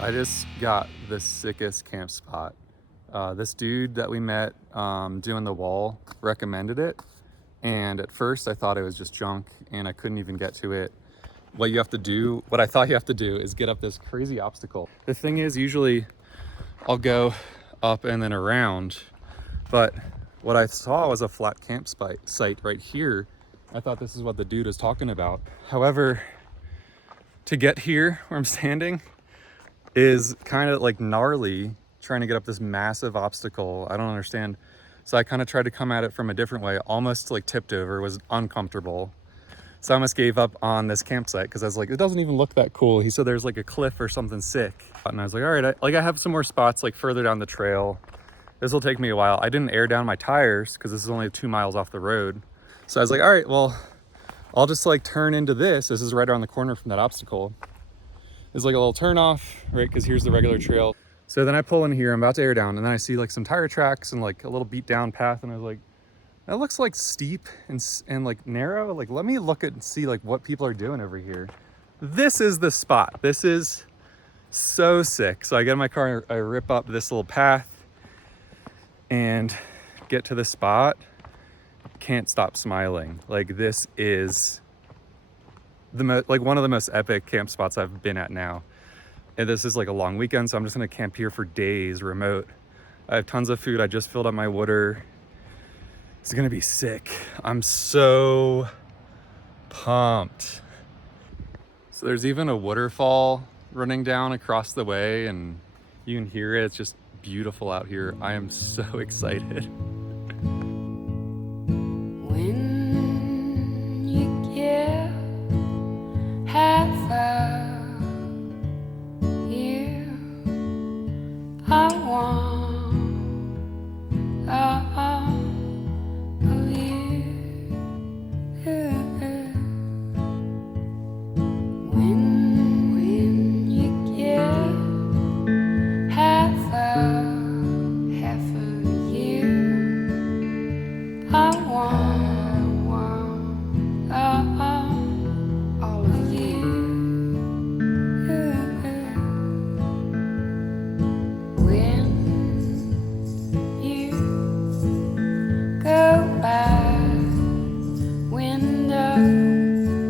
I just got the sickest camp spot. This dude that we met doing the wall recommended it. And at first I thought it was just junk and I couldn't even get to it. What I thought you have to do is get up this crazy obstacle. The thing is, usually I'll go up and then around, but what I saw was a flat site right here. I thought this is what the dude was talking about. However, to get here where I'm standing is kind of like gnarly, trying to get up this massive obstacle. I don't understand. So I kind of tried to come at it from a different way, almost like tipped over, was uncomfortable. So I almost gave up on this campsite because I was like, it doesn't even look that cool. He said there's like a cliff or something sick. And I was like, all right, I have some more spots like further down the trail. This will take me a while. I didn't air down my tires because this is only 2 miles off the road. So I was like, all right, well, I'll just like turn into this. This is right around the corner from that obstacle. It's like a little turn off, right? Because here's the regular trail. So then I pull in here, I'm about to air down, and then I see like some tire tracks and like a little beat down path. And I was like, that looks like steep and like narrow. Like, let me look at and see like what people are doing over here. This is the spot. This is so sick. So I get in my car, I rip up this little path and get to the spot. Can't stop smiling. Like, this is like one of the most epic camp spots I've been at now. And this is like a long weekend, so I'm just gonna camp here for days remote. I have tons of food. I just filled up my water. It's gonna be sick. I'm so pumped. So there's even a waterfall running down across the way and you can hear it. It's just beautiful out here. I am so excited. When you get half a year, I want all of you. When you get half a year, I want all of you. When you go by window,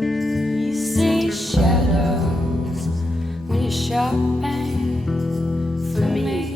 you see shadows when you're shopping for me.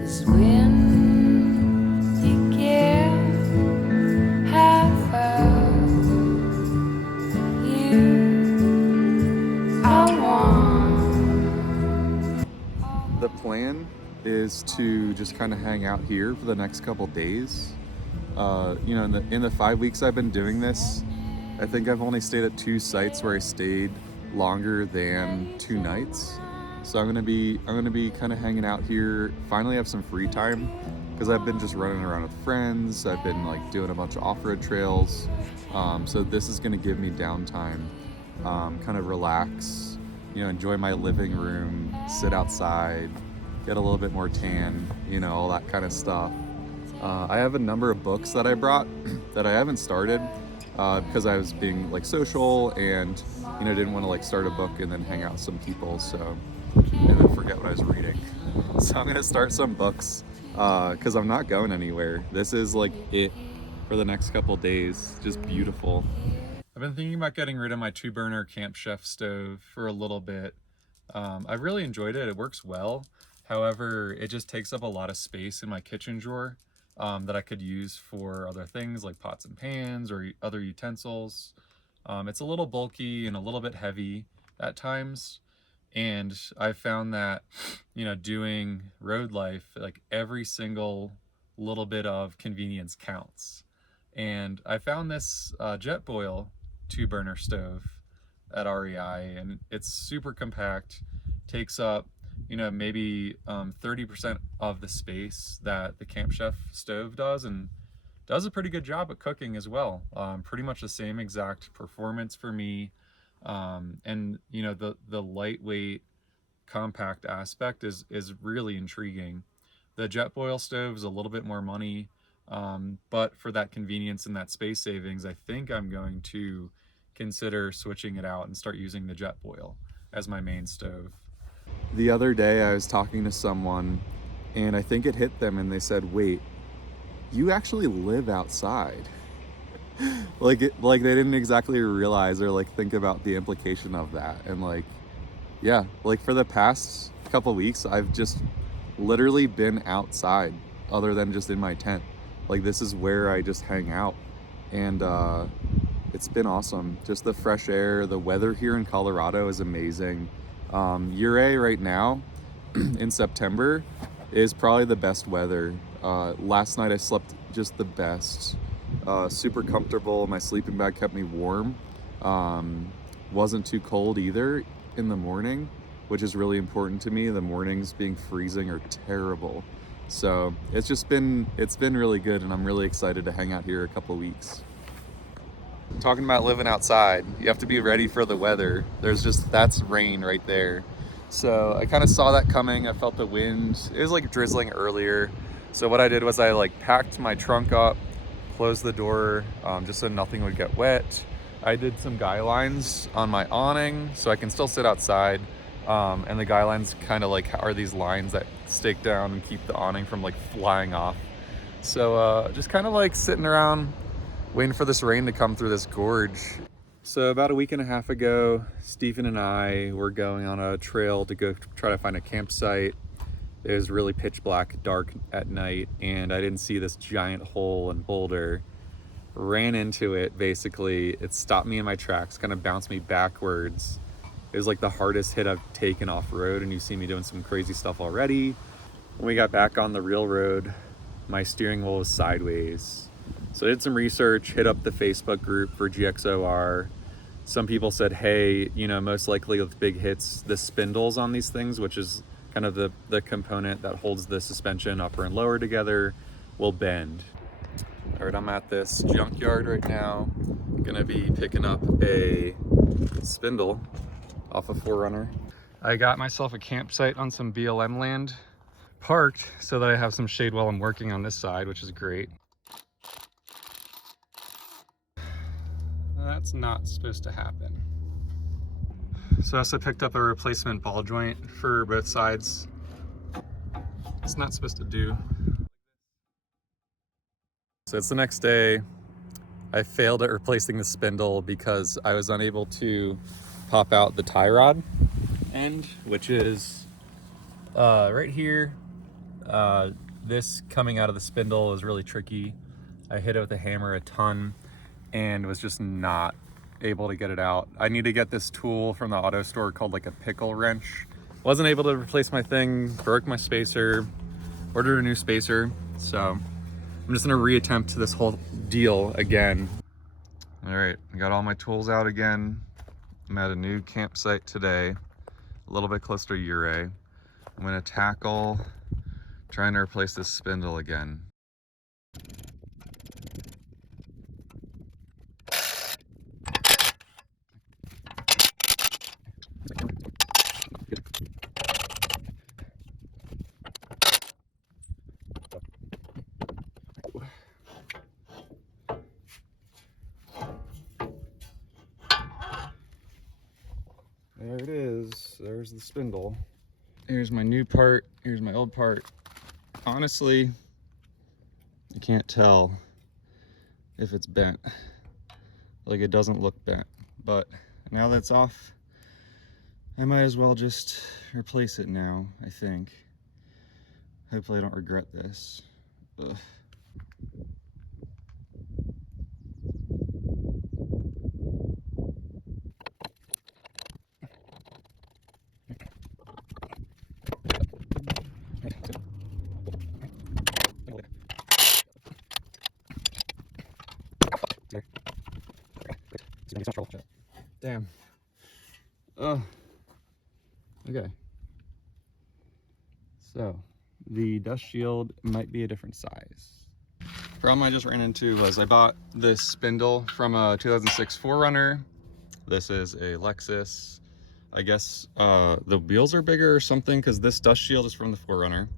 'Cause when you get half a year, I want. The plan is to just kind of hang out here for the next couple days. You know, in the 5 weeks I've been doing this, I think I've only stayed at 2 sites where I stayed longer than 2 nights. So I'm gonna be kind of hanging out here. Finally have some free time because I've been just running around with friends. I've been like doing a bunch of off-road trails. So this is gonna give me downtime, kind of relax, you know, enjoy my living room, sit outside, get a little bit more tan, you know, all that kind of stuff. I have a number of books that I brought that I haven't started because I was being like social and, you know, didn't want to like start a book and then hang out with some people, so, and then forget what I was reading. So I'm gonna start some books because I'm not going anywhere. This is like it for the next couple days. Just beautiful. I've been thinking about getting rid of my 2-burner Camp Chef stove for a little bit. I've really enjoyed it. It works well. However, it just takes up a lot of space in my kitchen drawer that I could use for other things like pots and pans or other utensils. It's a little bulky and a little bit heavy at times. And I found that, you know, doing road life, like every single little bit of convenience counts. And I found this jetboil 2-burner stove at REI, and it's super compact, takes up, you know, maybe 30% of the space that the Camp Chef stove does, and does a pretty good job at cooking as well. Pretty much the same exact performance for me. And you know, the lightweight compact aspect is really intriguing. The jetboil stove is a little bit more money, but for that convenience and that space savings, I think I'm going to consider switching it out and start using the jetboil as my main stove. The other day I was talking to someone and I think it hit them and they said, wait, you actually live outside. like they didn't exactly realize or like think about the implication of that. And like, yeah, like for the past couple weeks, I've just literally been outside other than just in my tent. Like this is where I just hang out. And it's been awesome. Just the fresh air, the weather here in Colorado is amazing. Ouray right now in September is probably the best weather. Last night I slept just the best. Super comfortable. My sleeping bag kept me warm. Wasn't too cold either in the morning, which is really important to me. The mornings being freezing are terrible. So it's been really good, and I'm really excited to hang out here a couple weeks. Talking about living outside, you have to be ready for the weather. That's rain right there. So I kind of saw that coming. I felt the wind. It was like drizzling earlier. So what I did was I like packed my trunk up, closed the door, just so nothing would get wet. I did some guy lines on my awning so I can still sit outside. And the guy lines kind of like are these lines that stake down and keep the awning from like flying off. So just kind of like sitting around waiting for this rain to come through this gorge. So about a week and a half ago, Stephen and I were going on a trail to go try to find a campsite. It was really pitch black, dark at night, and I didn't see this giant hole and boulder. Ran into it, basically. It stopped me in my tracks, kind of bounced me backwards. It was like the hardest hit I've taken off-road, and you see me doing some crazy stuff already. When we got back on the real road, my steering wheel was sideways. So I did some research, hit up the Facebook group for GX470. Some people said, hey, most likely with big hits, the spindles on these things, which is kind of the component that holds the suspension upper and lower together, will bend. All right, I'm at this junkyard right now. Gonna be picking up a spindle off a 4Runner. I got myself a campsite on some BLM land, parked so that I have some shade while I'm working on this side, which is great. That's not supposed to happen. So I also picked up a replacement ball joint for both sides. It's not supposed to do. So it's the next day. I failed at replacing the spindle because I was unable to pop out the tie rod end, which is right here. This coming out of the spindle is really tricky. I hit it with a hammer a ton and was just not able to get it out. I need to get this tool from the auto store called like a pickle wrench. Wasn't able to replace my thing, broke my spacer, ordered a new spacer. So I'm just gonna reattempt this whole deal again. All right, I got all my tools out again. I'm at a new campsite today, a little bit closer to Ouray. I'm gonna tackle trying to replace this spindle again. There it is. There's the spindle. Here's my new part. Here's my old part. Honestly, I can't tell if it's bent. Like, it doesn't look bent. But now that it's off, I might as well just replace it now, I think. Hopefully I don't regret this. Ugh. Damn. Okay. So, the dust shield might be a different size. Problem I just ran into was I bought this spindle from a 2006 4Runner. This is a Lexus. I guess the wheels are bigger or something, because this dust shield is from the 4Runner.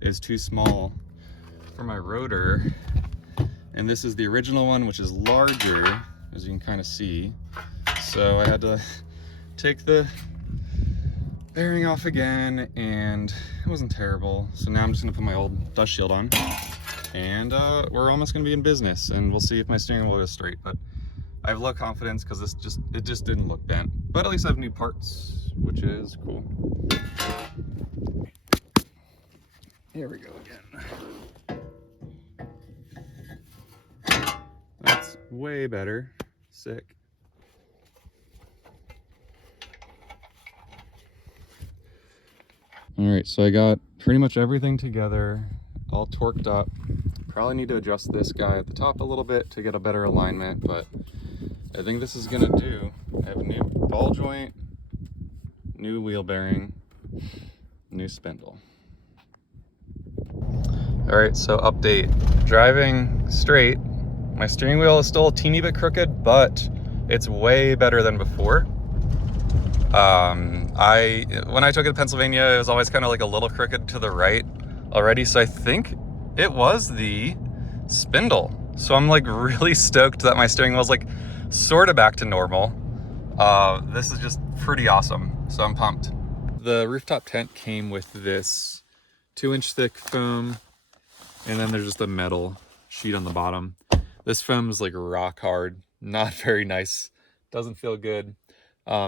Is too small for my rotor. And this is the original one, which is larger, as you can kind of see. So I had to take the bearing off again, and it wasn't terrible. So now I'm just gonna put my old dust shield on, and we're almost gonna be in business, and we'll see if my steering wheel goes straight. But I have low confidence because it just didn't look bent. But at least I have new parts, which is cool. Here we go again. That's way better. Sick. All right, so I got pretty much everything together, all torqued up. Probably need to adjust this guy at the top a little bit to get a better alignment, but I think this is gonna do. I have a new ball joint, new wheel bearing, new spindle. All right, so update. Driving straight. My steering wheel is still a teeny bit crooked, but it's way better than before. When I took it to Pennsylvania, it was always kind of like a little crooked to the right already. So I think it was the spindle. So I'm like really stoked that my steering wheel's like sort of back to normal. This is just pretty awesome. So I'm pumped. The rooftop tent came with this 2-inch thick foam, and then there's just a metal sheet on the bottom. This foam is like rock hard, not very nice, doesn't feel good.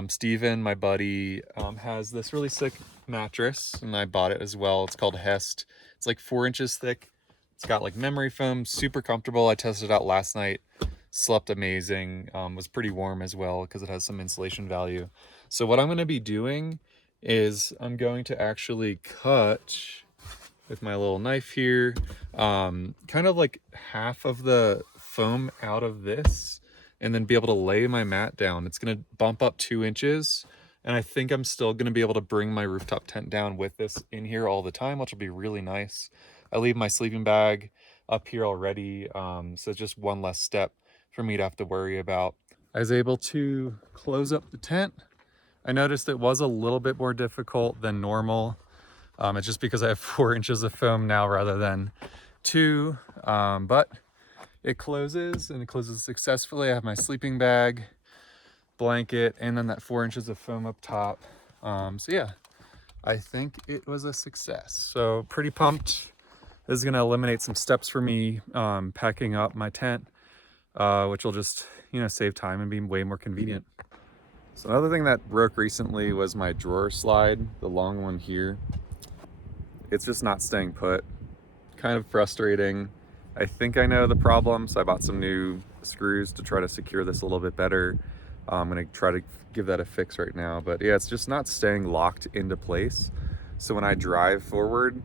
Steven, my buddy, has this really sick mattress, and I bought it as well. It's called Hest. It's like 4 inches thick. It's got like memory foam, super comfortable. I tested it out last night, slept amazing. Was pretty warm as well because it has some insulation value. So what I'm going to be doing is I'm going to actually cut with my little knife here, kind of like half of the foam out of this, and then be able to lay my mat down. It's gonna bump up 2 inches, and I think I'm still gonna be able to bring my rooftop tent down with this in here all the time, which will be really nice. I leave my sleeping bag up here already, so it's just one less step for me to have to worry about. I was able to close up the tent. I noticed it was a little bit more difficult than normal. It's just because I have 4 inches of foam now rather than 2, but it closes, and it closes successfully. I have my sleeping bag, blanket, and then that 4 inches of foam up top. So yeah, I think it was a success. So pretty pumped. This is gonna eliminate some steps for me packing up my tent, which will just, you know, save time and be way more convenient. So another thing that broke recently was my drawer slide, the long one here. It's just not staying put. Kind of frustrating. I think I know the problem, so I bought some new screws to try to secure this a little bit better. I'm gonna try to give that a fix right now, but yeah, it's just not staying locked into place. So when I drive forward,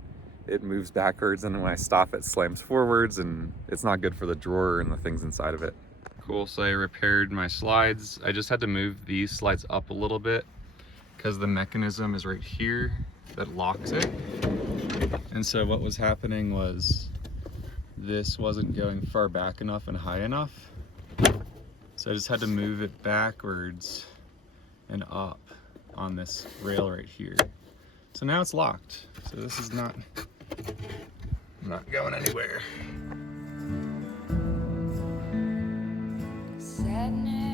it moves backwards, and when I stop, it slams forwards, and it's not good for the drawer and the things inside of it. Cool, so I repaired my slides. I just had to move these slides up a little bit because the mechanism is right here that locks it. And so what was happening was this wasn't going far back enough and high enough. So I just had to move it backwards and up on this rail right here. So now it's locked. So this is not going anywhere. Sadness.